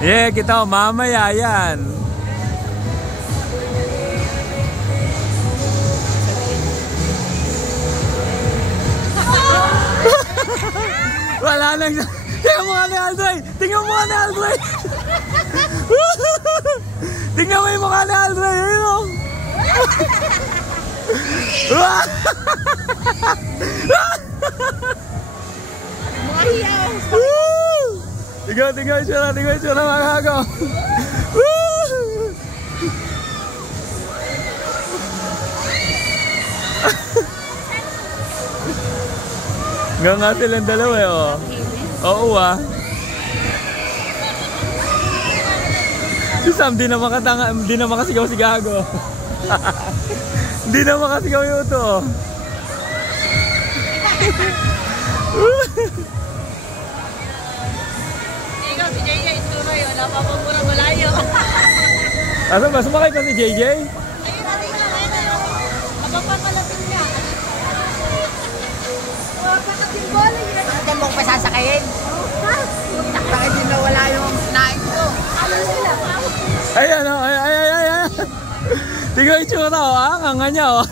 Yeah, kita mamaya yan. Wala nang... Tingnan mo nga ni Aldray! Tingnan mo nga ni Aldray! Tingnan mo yung mukha ni Aldray! Ayun o! Tingnan yung tsura mga kago! Nga nga silang dalawa eh oh. Oo ah. Si Sam di na makasigaw si Gago. Di na makasigaw yung ito oh. Ikaw si JJ ituloy, wala pa pong murang malayo. Asan ba? Sumakay ka si JJ? Ayun natin lang ayun. Mapapakalapin niya. Mapakatimbol yun. Bakit mo pa sasakayin? Bakit din nawala yung naik ko? Alam sila. Ayan o, ay. Tingnan yung tsura o, ang nga niya o.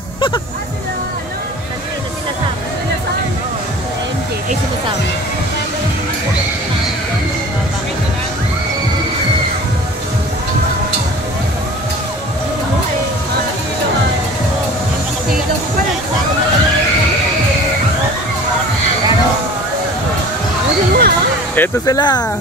Sila Sam. MJ, ay sila Sam. Ito sila.